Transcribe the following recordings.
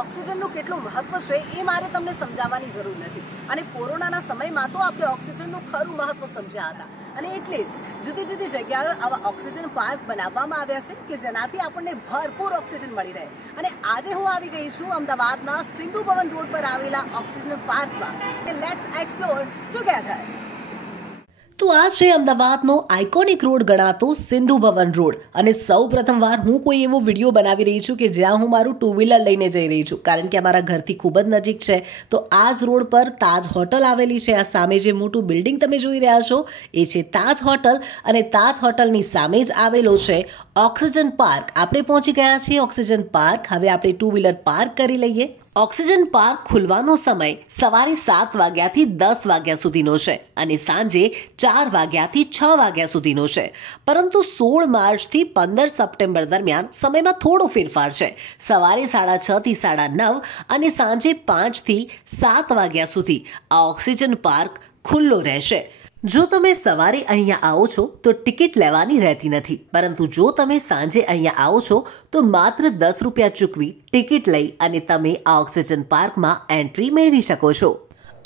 ઓક્સિજનનું કેટલું મહત્વ છે એ મારે તમને સમજાવવાની જરૂર નથી. અને કોરોનાના સમયમાં તો આપણે ઓક્સિજનનું ખરું મહત્વ સમજ્યા હતા. અને એટલે જ જુદી જુદી જગ્યાએ આવા ઓક્સિજન પાર્ક બનાવવામાં આવ્યા છે કે જેનાથી આપણને ભરપૂર ઓક્સિજન મળી રહે. અને આજે હું આવી ગઈ છું અમદાવાદના સિંધુ ભવન રોડ પર આવેલા ઓક્સિજન પાર્કમાં. Let's explore together. તો આ છે અમદાવાદનો આઇકોનિક રોડ ગણાતો સિંધુ ભવન રોડ. અને સૌ પ્રથમવાર હું કોઈ એવો વિડીયો બનાવી રહી છું કે જ્યાં હું મારું ટુ વ્હીલર લઈને જઈ રહી છું, કારણ કે અમારા ઘરથી ખૂબ જ નજીક છે. તો આ જ રોડ પર તાજ હોટલ આવેલી છે. આ સામે જે મોટું બિલ્ડિંગ તમે જોઈ રહ્યા છો એ છે તાજ હોટલ. અને તાજ હોટલની સામે જ આવેલો છે ઓક્સિજન પાર્ક. આપણે પહોંચી ગયા છીએ ઓક્સિજન પાર્ક. હવે આપણે ટુ વ્હીલર પાર્ક કરી લઈએ. ઓક્સિજન પાર્ક ખુલવાનો સમય સવારે 7 વાગ્યાથી 10 વાગ્યા સુધીનો છે અને સાંજે 4 વાગ્યાથી 6 વાગ્યા સુધીનો છે. પરંતુ 16 માર્ચથી 15 સપ્ટેમ્બર દરમિયાન સમયમાં થોડો ફેરફાર છે. સવારે 6:30 થી 9:30 અને સાંજે 5 થી 7 વાગ્યા સુધી આ ઓક્સિજન પાર્ક ખુલ્લો રહેશે. જો તમે સવારે અહીંયા આવો છો તો ટિકિટ લેવાની રહેતી નથી, પરંતુ જો તમે સાંજે અહીંયા આવો છો તો માત્ર 10 રૂપિયા ચૂકવી ટિકિટ લઈ અને તમે આ ઓક્સિજન પાર્કમાં એન્ટ્રી મેળવી શકો છો.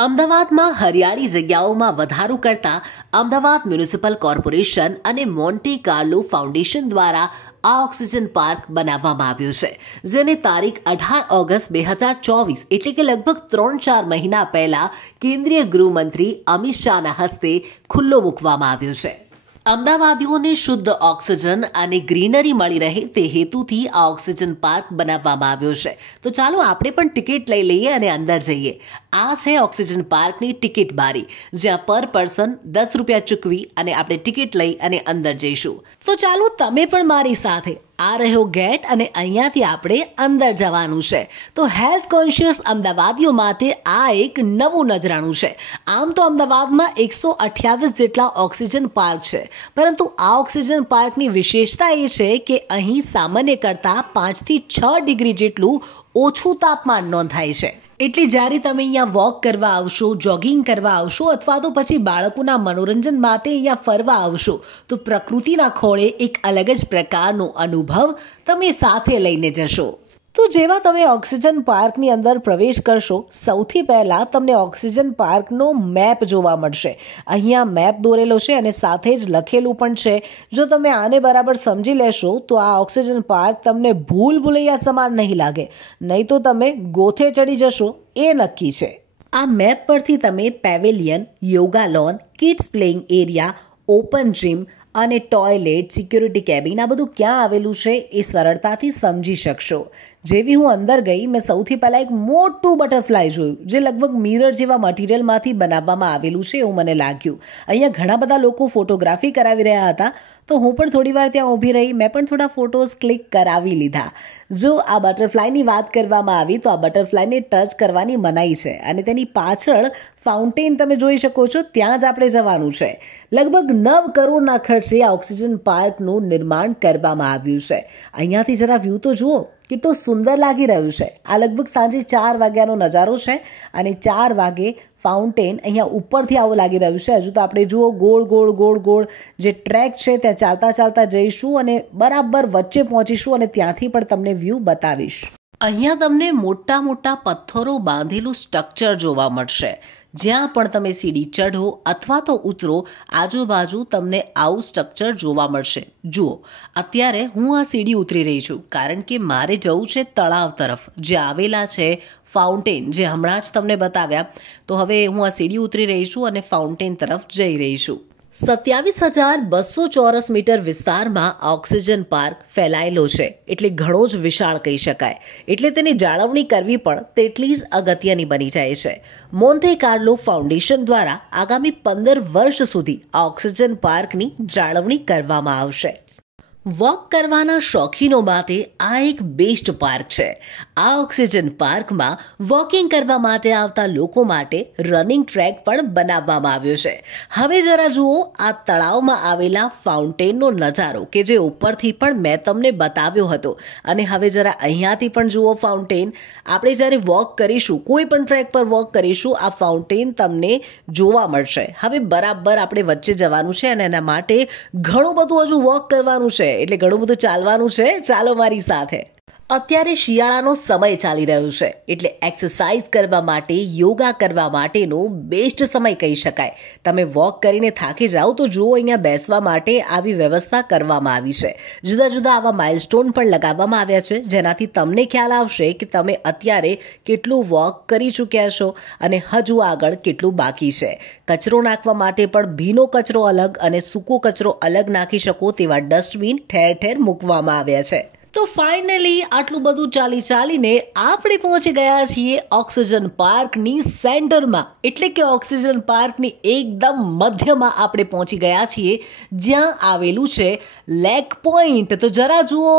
અમદાવાદમાં હરિયાળી જગ્યાઓમાં વધારો કરતા અમદાવાદ મ્યુનિસિપલ કોર્પોરેશન અને મોન્ટી કાર્લો ફાઉન્ડેશન દ્વારા આ ઓક્સિજન પાર્ક બનાવવામાં આવ્યો છે, જેને તારીખ 18 ઓગસ્ટ 2024 એટલે કે લગભગ 3-4 મહિના પહેલા કેન્દ્રીય ગૃહમંત્રી અમિત શાહના હસ્તે ખુલ્લો મૂકવામાં આવ્યો છે. અમદાવાદીઓને શુદ્ધ ઓક્સિજન અને ગ્રીનરી મળી રહે તે હેતુથી આ ઓક્સિજન પાર્ક બનાવવામાં આવ્યો છે. તો ચાલો આપણે પણ ટિકિટ લઈ લઈએ અને અંદર જઈએ. આ છે ઓક્સિજન પાર્કની ટિકિટ બારી, જ્યાં પર પર્સન 10 રૂપિયા ચૂકવી અને આપણે ટિકિટ લઈ અને અંદર જઈશું. તો ચાલો તમે પણ મારી સાથે. આ રહ્યો ગેટ અને અહીંયાથી આપણે અંદર જવાનું છે. તો હેલ્થ કોન્શિયસ અમદાવાદીઓ માટે આ એક નવું નજરાણું છે. આમ તો અમદાવાદમાં 128 જેટલા ઓક્સિજન પાર્ક છે, પરંતુ આ ઓક્સિજન પાર્કની વિશેષતા એ છે કે અહીં સામાન્ય કરતાં 5 થી 6 ડિગ્રી જેટલું ઓછું તાપમાન નોંધાય છે. એટલે જ્યારે તમે અહીંયા વોક કરવા આવશો, જોગિંગ કરવા આવશો અથવા તો પછી બાળકોના મનોરંજન માટે અહીંયા ફરવા આવશો તો પ્રકૃતિના ખોળે એક અલગ જ પ્રકારનો અનુભવ તમે સાથે લઈને જશો. તો જેવા તમે ઓક્સિજન પાર્કની અંદર પ્રવેશ કરશો, સૌથી પહેલાં તમને ઓક્સિજન પાર્કનો મેપ જોવા મળશે. અહીંયા મેપ દોરેલો છે અને સાથે જ લખેલું પણ છે. જો તમે આને બરાબર સમજી લેશો તો આ ઓક્સિજન પાર્ક તમને ભૂલભુલૈયા સમાન નહીં લાગે, નહીં તો તમે ગોથે ચડી જશો એ નક્કી છે. આ મેપ પરથી તમે pavilion, yoga loan, kids playing area, open gym અને ટોયલેટ, સિક્યુરિટી કેબિન આ બધું ક્યાં આવેલું છે એ સરળતાથી સમજી શકશો. જેવી હું અંદર ગઈ, મેં સૌથી પહેલાં એક મોટું બટરફ્લાય જોયું, જે લગભગ મિરર જેવા મટીરિયલમાંથી બનાવવામાં આવેલું છે એવું મને લાગ્યું. અહીંયા ઘણા બધા લોકો ફોટોગ્રાફી કરાવી રહ્યા હતા, તો હું પણ થોડી વાર ત્યાં ઊભી રહી. મેં પણ થોડા ફોટોઝ ક્લિક કરાવી લીધા. જો આ બટરફ્લાયની વાત કરવામાં આવી તો આ બટરફ્લાયને ટચ કરવાની મનાઈ છે અને તેની પાછળ ફાઉન્ટેન તમે જોઈ શકો છો, ત્યાં જ આપણે જવાનું છે. લગભગ 9 કરોડના ખર્ચે આ ઓક્સિજન પાર્કનું નિર્માણ કરવામાં આવ્યું છે. અહીંયાથી જરા વ્યૂ તો જુઓ, કેટલું સુંદર લાગી રહ્યું છે. આ લગભગ સાંજે 4 વાગ્યાનો નજારો છે અને 4 વાગે ફાઉન્ટેન અહીંયા ઉપરથી આવું લાગી રહ્યું છે. હજુ તો આપણે જુઓ ગોળ ગોળ ગોળ ગોળ જે ટ્રેક છે ત્યાં ચાલતા ચાલતા જઈશું અને બરાબર વચ્ચે પહોંચીશું અને ત્યાંથી પણ તમને વ્યૂ બતાવીશ. અહીંયા તમને મોટા મોટા પથ્થરો બાંધેલું સ્ટ્રક્ચર જોવા મળશે. જ્યાં પણ તમે સીડી ચઢો અથવા તો ઉતરો, આજુબાજુ તમને આવું સ્ટ્રક્ચર જોવા મળશે. જુઓ, અત્યારે હું આ સીડી ઉતરી રહી છું, કારણ કે મારે જવું છે તળાવ તરફ, જે આવેલા છે ફાઉન્ટેન, જે હમણાં જ તમને બતાવ્યા. તો હવે હું આ સીડી ઉતરી રહી છું અને ફાઉન્ટેન તરફ જઈ રહી છું. 27,200 ચોરસ મીટર વિસ્તારમાં ઓક્સિજન પાર્ક ફેલાયેલો છે, એટલે ઘણો જ વિશાળ કહી શકાય. એટલે તેની જાળવણી કરવી પણ તેટલી જ અગત્યની બની જાય છે. મોન્ટે કાર્લો ફાઉન્ડેશન દ્વારા આગામી 15 વર્ષ સુધી આ ઓક્સિજન પાર્કની જાળવણી કરવામાં આવશે. વોક કરવાના શોખીનો માટે આ એક બેસ્ટ પાર્ક છે. આ ઓક્સિજન પાર્કમાં વોકિંગ કરવા માટે આવતા લોકો માટે રનિંગ ટ્રેક પણ બનાવવામાં આવ્યો છે. હવે જરા જુઓ આ તળાવમાં આવેલા ફાઉન્ટેનનો નજારો કે જે ઉપરથી પણ મેં તમને બતાવ્યો હતો. અને હવે જરા અહીંયાથી પણ જુઓ ફાઉન્ટેન. આપણે જ્યારે વોક કરીશું, કોઈ પણ ટ્રેક પર વોક કરીશું, આ ફાઉન્ટેન તમને જોવા મળશે. હવે બરાબર આપણે વચ્ચે જવાનું છે અને એના માટે ઘણું બધું હજુ વોક કરવાનું છે, એટલે ઘણું બધું ચાલવાનું છે. ચાલો મારી સાથે. અત્યારે શિયાળાનો સમય ચાલી રહ્યો છે એટલે એક્સરસાઇઝ કરવા માટે યોગા કરવા માટેનો બેસ્ટ સમય કહી શકાય. તમે વોક કરીને થાકી જાઓ તો જુઓ, અહીંયા બેસવા માટે આવી વ્યવસ્થા કરવામાં આવી છે. જુદા જુદા આવા માઇલસ્ટોન પણ લગાવવામાં આવ્યા છે, જેનાથી તમને ખ્યાલ આવશે કે તમે અત્યારે કેટલું વોક કરી ચૂક્યા છો અને હજુ આગળ કેટલું બાકી છે. કચરો નાખવા માટે પણ ભીનો કચરો અલગ અને સૂકો કચરો અલગ નાખી શકો તેવા ડસ્ટબિન ઠેર ઠેર મૂકવામાં આવ્યા છે. તો ફાઇનલી આટલું બધું ચાલીને આપણે પહોંચી ગયા છીએ ઓક્સિજન પાર્કની સેન્ટરમાં, એટલે કે ઓક્સિજન પાર્કની એકદમ મધ્યમાં આપણે પહોંચી ગયા છીએ, જ્યાં આવેલું છે લેક પોઈન્ટ. તો જરા જુઓ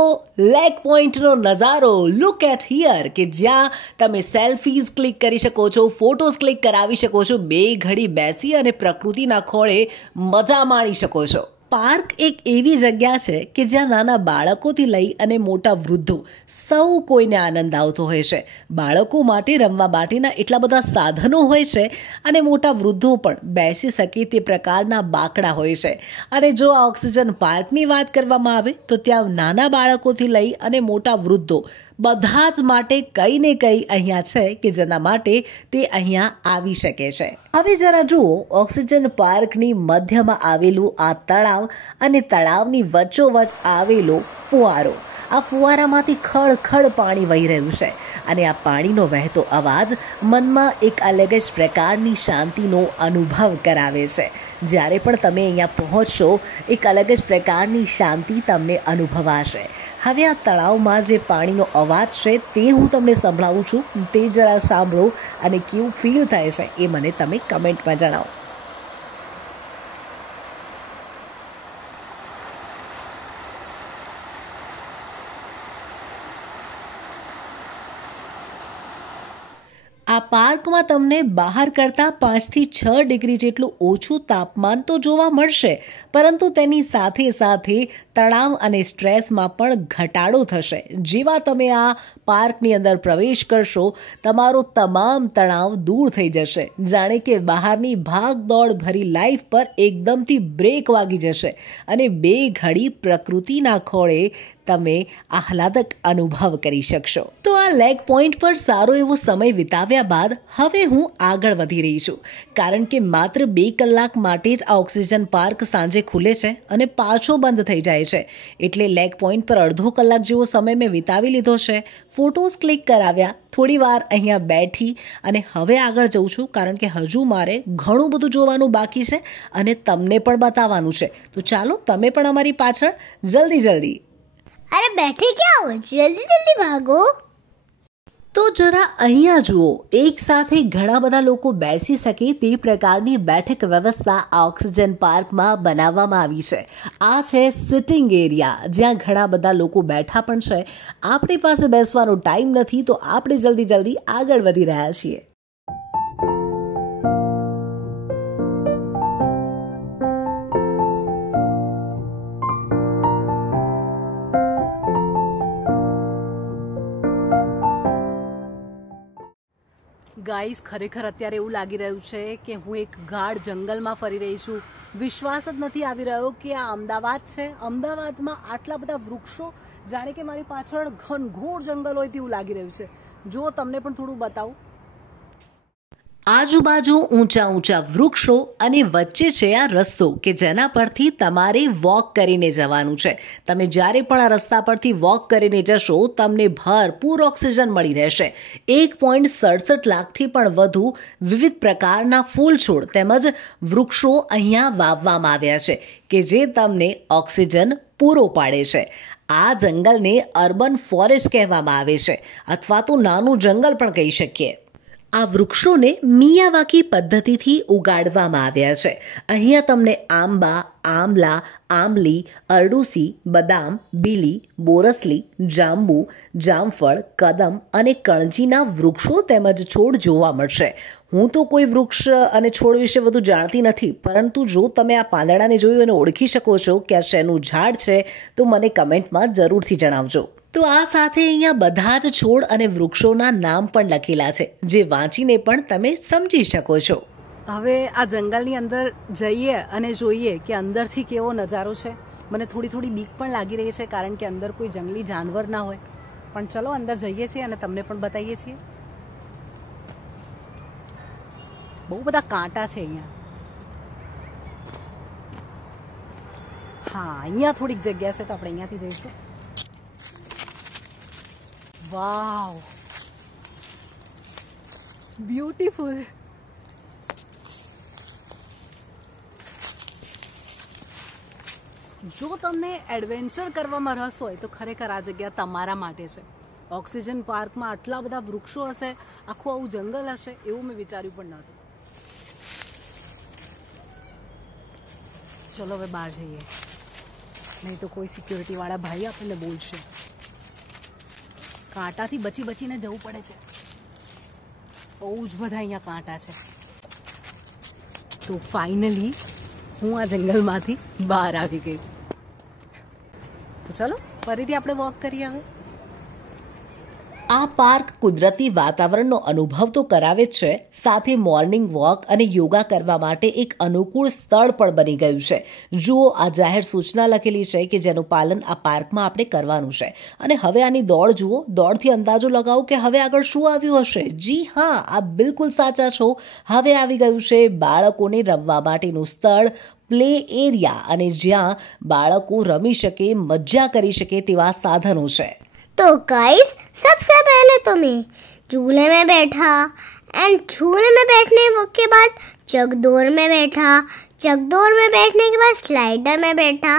લેક પોઈન્ટનો નજારો, લુક એટ હિયર, કે જ્યાં તમે સેલ્ફીઝ ક્લિક કરી શકો છો, ફોટોઝ ક્લિક કરાવી શકો છો, બે ઘડી બેસી અને પ્રકૃતિના ખોળે મજા માણી શકો છો. પાર્ક એક એવી જગ્યા છે કે જ્યાં નાના બાળકોથી લઈ અને મોટા વૃદ્ધો સૌ કોઈને આનંદ આવતો હોય છે. બાળકો માટે રમવા માટેના એટલા બધા સાધનો હોય છે અને મોટા વૃદ્ધો પણ બેસી શકે તે પ્રકારના બાકડા હોય છે. અને જો આ ઓક્સિજન પાર્કની વાત કરવામાં આવે તો ત્યાં નાના બાળકોથી લઈ અને મોટા વૃદ્ધો બધા જ માટે કંઈ ને કંઈ અહીંયા છે કે જેના માટે તે અહીંયા આવી શકે છે. હવે જરા જુઓ ઓક્સિજન પાર્કની મધ્યમાં આવેલું આ તળાવ અને તળાવની વચ્ચોવચ આવેલો ફુવારો. આ ફુવારામાંથી ખળખળ પાણી વહી રહ્યું છે અને આ પાણીનો વહેતો અવાજ મનમાં એક અલગ જ પ્રકારની શાંતિનો અનુભવ કરાવે છે. જ્યારે પણ તમે અહીંયા પહોંચશો એક અલગ જ પ્રકારની શાંતિ તમને અનુભવાશે. હવે આ તળાવમાં જે પાણીનો અવાજ છે તે હું તમને સંભળાવું છું, તે જરા સાંભળો અને કેવું ફીલ થાય છે એ મને તમે કમેન્ટમાં જણાવો. આ પાર્કમાં તમને બહાર કરતાં 5 થી 6 ડિગ્રી જેટલું ઓછું તાપમાન તો જોવા મળશે, પરંતુ તેની સાથે સાથે તણાવ અને સ્ટ્રેસમાં પણ ઘટાડો થશે. જેવા તમે આ પાર્કની અંદર પ્રવેશ કરશો, તમારો તમામ તણાવ દૂર થઈ જશે. જાણે કે બહારની ભાગદોડ ભરી લાઈફ પર એકદમથી બ્રેક વાગી જશે અને બે ઘડી પ્રકૃતિના ખોળે તમે આહલાદક અનુભવ કરી શકશો. તો આ લેક પોઈન્ટ પર સારો એવો સમય વિતાવ્યા બાદ હવે હું આગળ વધી રહી છું, કારણ કે માત્ર 2 કલાક માટે જ આ ઓક્સિજન પાર્ક સાંજે ખુલે છે અને પાછો બંધ થઈ જાય છે. એટલે લેક પોઈન્ટ પર અડધો કલાક જેવો સમય મેં વિતાવી લીધો છે. ફોટોઝ ક્લિક કરાવ્યા, થોડી વાર અહીંયા બેઠી અને હવે આગળ જઉં છું, કારણ કે હજુ મારે ઘણું બધું જોવાનું બાકી છે અને તમને પણ બતાવવાનું છે. તો ચાલો તમે પણ અમારી પાછળ જલ્દી. અરે બેઠે ક્યાં હો, જલ્દી ભાગો. તો જરા અહીંયા જુઓ, એક સાથે ઘણા બધા લોકો બેસી શકે તે પ્રકારની બેઠક વ્યવસ્થા આ ઓક્સિજન પાર્કમાં બનાવવામાં આવી છે. આ છે સિટિંગ એરિયા, જ્યાં ઘણા બધા લોકો બેઠા પણ છે. આપણી પાસે બેસવાનો ટાઈમ નથી તો આપણે જલ્દી આગળ વધી રહ્યા છીએ. ગાઈસ, ખરેખર અત્યારે એવું લાગી રહ્યું છે કે હું એક ગાઢ જંગલમાં ફરી રહી છું. વિશ્વાસ જ નથી આવી રહ્યો કે આ અમદાવાદ છે. અમદાવાદમાં આટલા બધા વૃક્ષો, જાણે કે મારી પાછળ ઘનઘોર જંગલ હોય તેવું લાગી રહ્યું છે. જો તમને પણ થોડું બતાવું, આજુબાજુ ઊંચા વૃક્ષો અને વચ્ચે છે આ રસ્તો કે જેના પરથી તમારે વોક કરીને જવાનું છે. તમે જ્યારે પણ આ રસ્તા પરથી વોક કરીને જશો, તમને ભરપૂર ઓક્સિજન મળી રહેશે. 1.67 લાખથી પણ વધુ વિવિધ પ્રકારના ફૂલ છોડ તેમજ વૃક્ષો અહીંયા વાવવામાં આવ્યા છે કે જે તમને ઓક્સિજન પૂરો પાડે છે. આ જંગલને અર્બન ફોરેસ્ટ કહેવામાં આવે છે, અથવા તો નાનું જંગલ પણ કહી શકીએ. આ વૃક્ષોને મિયાવાકી પદ્ધતિથી ઉગાડવામાં આવ્યા છે. અહીંયા તમને આંબા, આમલા, આંબલી, અરડુસી, બદામ, બીલી, બોરસલી, જાંબુ, જામફળ, કદમ અને કણજીના વૃક્ષો તેમજ છોડ જોવા મળશે. હું તો કોઈ વૃક્ષ અને છોડ વિશે વધુ જાણતી નથી, પરંતુ જો તમે આ પાંદડાને જોયું અને ઓળખી શકો છો કે આ શેનું ઝાડ છે તો મને કમેન્ટમાં જરૂરથી જણાવજો. તો આ સાથે અહીંયા બધા જ છોડ અને વૃક્ષોના નામ પણ લખેલા છે, જે વાંચીને પણ તમે સમજી શકો છો. હવે આ જંગલની અંદર જઈએ અને જોઈએ કે અંદરથી કેવો નજારો છે. મને થોડી બીક પણ લાગી રહી છે, કારણ કે અંદર કોઈ જંગલી જાનવર ના હોય. પણ ચલો અંદર જઈએ છીએ અને તમને પણ બતાવીએ છીએ. બહુ બધા કાંટા છે અહીંયા. હા, અહીંયા થોડીક જગ્યા છે તો આપણે અહીંયાથી જઈશું. વાવ, બ્યુટીફુલ. જો તમને એડવેન્ચર કરવામાં રસ હોય તો ખરેખર આ જગ્યા તમારા માટે છે. ઓક્સિજન પાર્કમાં આટલા બધા વૃક્ષો હશે, આખું આવું જંગલ હશે એવું મેં વિચાર્યું પણ નહોતું. ચલો હવે બહાર જઈએ, નહીં તો કોઈ સિક્યોરિટી વાળા ભાઈ આપણને બોલશે. કાંટાથી બચી બચીને જવું પડે છે. બહુ જ બધા અહીંયા કાંટા છે. તો ફાઇનલી હું આ જંગલમાંથી બહાર આવી ગઈ. તો ચલો ફરીથી આપણે વોક કરીએ હવે. આ પાર્ક કુદરતી વાતાવરણનો અનુભવ તો કરાવે જ છે, સાથે મોર્નિંગ વોક અને યોગા કરવા માટે એક અનુકૂળ સ્થળ પણ બની ગયું છે. જુઓ, આ જાહેર સૂચના લખેલી છે કે જેનું પાલન આ પાર્કમાં આપણે કરવાનું છે. અને હવે આની દોડ જુઓ. દોડથી અંદાજો લગાવો કે હવે આગળ શું આવ્યું હશે. જી હા, આ બિલકુલ સાચા છો. હવે આવી ગયું છે બાળકોને રમવા માટેનું સ્થળ, પ્લે એરિયા, અને જ્યાં બાળકો રમી શકે, મજા કરી શકે તેવા સાધનો છે. तो गाइस, सबसे पहले तो मैं झूले में बैठा एंड झूले में बैठने के बाद चकदौड़ में बैठा. चकदौड़ में बैठने के बाद स्लाइडर में बैठा.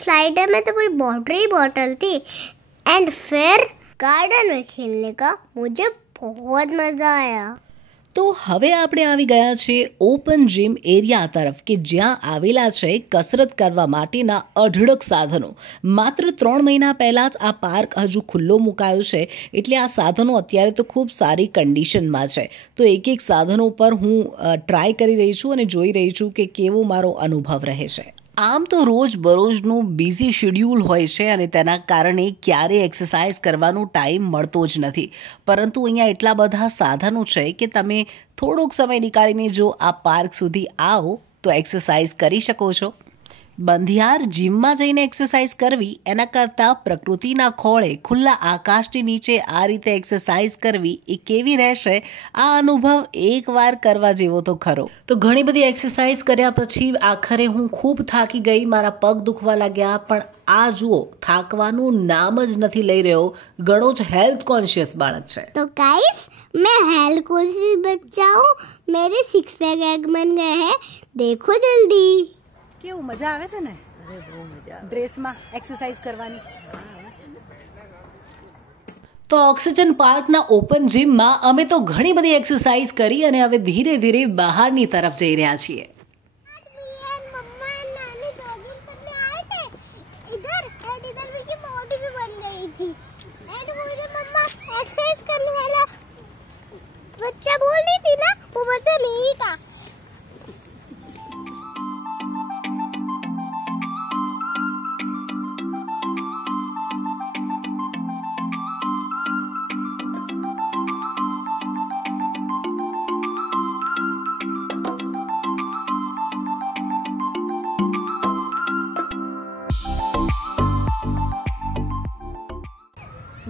स्लाइडर में तो पूरी वाटर ही बॉटल थी. एंड फिर गार्डन में खेलने का मुझे बहुत मज़ा आया. તો હવે આપણે આવી ગયા છીએ ઓપન જીમ એરિયા તરફ, કે જ્યાં આવેલા છે કસરત કરવા માટેના અઢળક સાધનો. માત્ર 3 મહિના પહેલાં જ આ પાર્ક હજુ ખુલ્લો મુકાયો છે, એટલે આ સાધનો અત્યારે તો ખૂબ સારી કન્ડિશનમાં છે. તો એક સાધનો પર હું ટ્રાય કરી રહી છું અને જોઈ રહી છું કે કેવો મારો અનુભવ રહે છે. આમ તો રોજબરોજનું બિઝી શેડ્યુલ હોય છે અને તેના કારણે ક્યારેય એક્સરસાઇઝ કરવાનો ટાઈમ મળતો જ નથી. પરંતુ અહીંયા એટલા બધા સાધનો છે કે તમે થોડોક સમય નીકાળીને જો આ પાર્ક સુધી આવો તો એક્સરસાઇઝ કરી શકો છો. બંધિયાર જીમમાં જઈને એક્સરસાઇઝ કરવી એના કરતાં પ્રકૃતિના ખોળે ખુલ્લા આકાશની નીચે આ રીતે એક્સરસાઇઝ કરવી એ કેવી રહેશે, આ અનુભવ એકવાર કરવા જેવો તો ખરો. તો ઘણી બધી એક્સરસાઇઝ કર્યા પછી આખરે હું ખૂબ થાકી ગઈ, મારા પગ દુખવા લાગ્યા. પણ આ જુઓ, થાકવાનું નામ જ નથી લઈ રહ્યો. ઘણો જ હેલ્થ કોન્શિયસ બાળક છે. तो गाइस, मैं हेल्थ कॉन्शियस बच्चा हूँ. मेरे 6 पैक एग बन गए हैं. देखो जल्दी. કેવું મજા આવે છે ને ડ્રેસમાં એક્સરસાઇઝ કરવાની. તો ઓક્સિજન પાર્કના ઓપન જીમમાં અમે તો ઘણી બધી એક્સરસાઇઝ કરી અને હવે ધીરે ધીરે બહારની તરફ જઈ રહ્યા છીએ. बच्चा बोल रही थी ना, वो बच्चा नहीं था.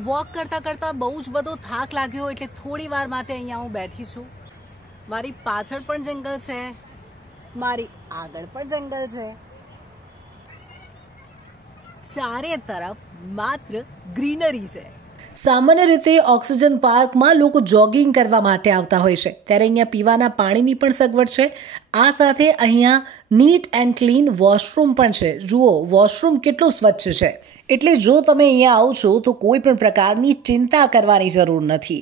વોક કરતાં કરતાં બહુ જ બધો થાક લાગ્યો, એટલે થોડી વાર માટે અહીંયા હું બેઠી છું. મારી પાછળ પણ જંગલ છે, મારી આગળ પણ જંગલ છે. ચારે તરફ માત્ર ગ્રીનરી છે. સામાન્ય રીતે ઓક્સિજન પાર્કમાં લોકો જોગિંગ કરવા માટે આવતા હોય છે, ત્યારે અહીંયા પીવાના પાણીની પણ સગવડ છે. આ સાથે અહીંયા નીટ એન્ડ ક્લીન વોશરૂમ પણ છે. જુઓ, વોશરૂમ કેટલું સ્વચ્છ છે. એટલે જો તમે અહીંયા આવો છો તો કોઈ પણ પ્રકારની ચિંતા કરવાની જરૂર નથી.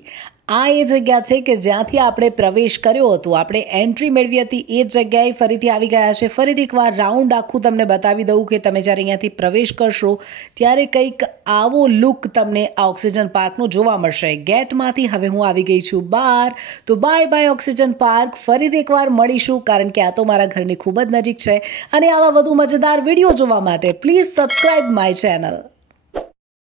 આ એ જગ્યા છે કે જ્યાંથી આપણે પ્રવેશ કર્યો હતો, આપણે એન્ટ્રી મેળવી હતી, એ જ જગ્યાએ ફરીથી આવી ગયા છે. ફરીથી એકવાર રાઉન્ડ આખું તમને બતાવી દઉં કે તમે જ્યારે અહીંયાથી પ્રવેશ કરશો ત્યારે કંઈક આવો લુક તમને આ ઓક્સિજન પાર્કનો જોવા મળશે. ગેટમાંથી હવે હું આવી ગઈ છું બહાર. તો બાય બાય ઓક્સિજન પાર્ક. ફરીથી એકવાર મળીશું, કારણ કે આ તો મારા ઘરની ખૂબ જ નજીક છે. અને આવા વધુ મજેદાર વિડીયો જોવા માટે પ્લીઝ સબસ્ક્રાઇબ માય ચેનલ.